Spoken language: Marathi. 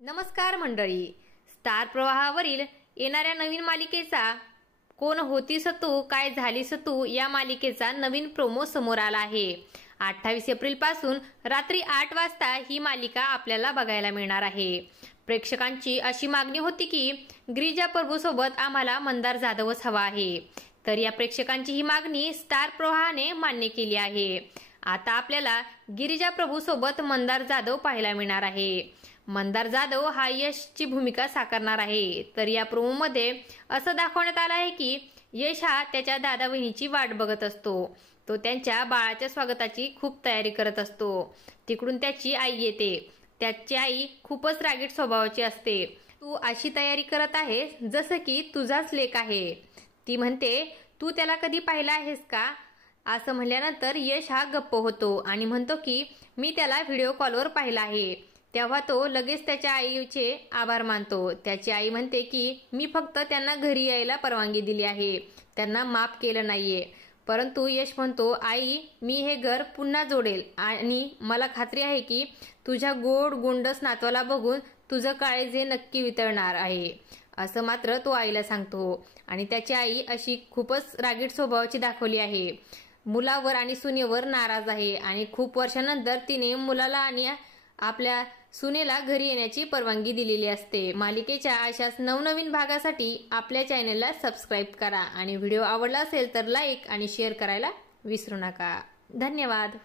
नमस्कार मंडळी, स्टार प्रवाहावरील येणाऱ्या नवीन मालिकेचा कोण होतीस तू काय झालीस तू या मालिकेचा नवीन प्रोमो समोर आला आहे। 28 एप्रिल पासून रात्री 8 वाजता ही मालिका आपल्याला बघायला मिळणार आहे। प्रेक्षकांची अशी मागणी होती की गिरिजा प्रभू सोबत आम्हाला मंदार जाधवच हवा आहे, तर या प्रेक्षकांची ही मागणी स्टार प्रवाहाने मान्य केली आहे। आता आपल्याला गिरिजा प्रभू सोबत मंदार जाधव पाहायला मिळणार आहे। मंदार जाधव हा यशची भूमिका साकारणार आहे। तर या प्रोमो मध्ये असं दाखवण्यात आलं आहे की यश हा त्याच्या दादा बहिणीची वाट बघत असतो। तो त्यांच्या बाळाच्या स्वागताची खूप तयारी करत असतो। तिकडून त्याची आई येते। त्याची आई खूपच रागीट स्वभावाची असते। तू अशी तयारी करत आहेस जसं की तुझाच लेक आहे। ती म्हणते तू त्याला कधी पाहिला आहेस का? असं म्हणल्यानंतर यश हा गप्प होतो आणि म्हणतो की मी त्याला व्हिडिओ कॉलवर पाहिला आहे। तेव्हा तो लगेच त्याच्या आईचे आभार मानतो। त्याची आई म्हणते की मी फक्त त्यांना घरी यायला परवानगी दिली आहे, त्यांना माफ केलं नाहीये। परंतु यश म्हणतो आई मी हे घर पुन्हा जोडेल आणि मला खात्री आहे की तुझ्या गोड गोंडस नातवाला बघून तुझं काळीजे नक्की वितळणार आहे, असं मात्र तो आईला सांगतो। आणि त्याची आई अशी खूपच रागीट स्वभावाची दाखवली आहे। मुलावर आणि सुनेवर नाराज आहे आणि खूप वर्षानंतर तिने मुलाला आणि आपल्या सुनेला घरी येण्याची परवानगी दिलेली असते। मालिकेच्या अशाच नवनवीन भागासाठी आपल्या चॅनलला सबस्क्राईब करा आणि व्हिडिओ आवडला असेल तर लाईक आणि शेअर करायला विसरू नका। धन्यवाद।